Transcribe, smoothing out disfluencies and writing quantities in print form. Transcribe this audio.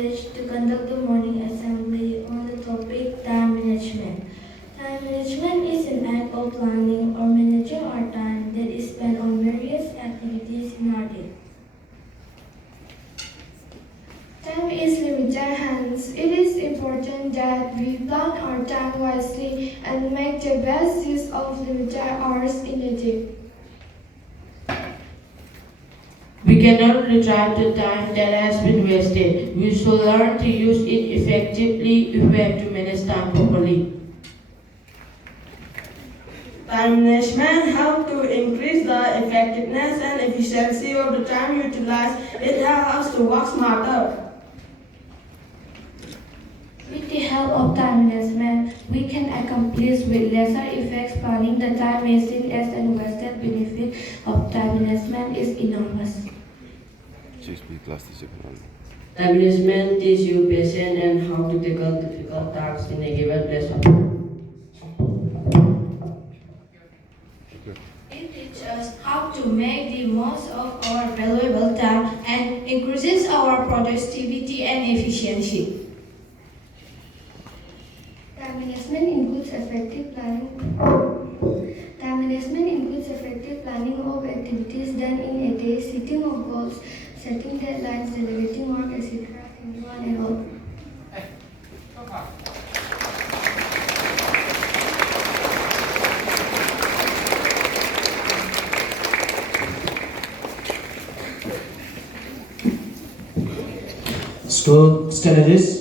privilege to conduct the morning assembly on the topic time management. Time management is an act of planning or managing our time that is spent on various activities in our day. Time is limited, hence it is important that we plan our time wisely and make the best use of limited hours in a day. We cannot retrieve the time that has been wasted. We should learn to use it effectively if we have to manage time properly. Time management helps to increase the effectiveness and efficiency of the time utilized. It helps us to work smarter. With the help of time management, we can accomplish with lesser effects planning the time wasted as and wasted benefit of time management is enormous. Time management teaches you patience and how to tackle difficult tasks in a given place of time. It teaches us how to make the most of our valuable time and increases our productivity and efficiency. Time management includes effective planning. Time management includes effective planning of activities done in a day, setting of goals, setting deadlines, delegating work, etc. Anyone and all. School strategies.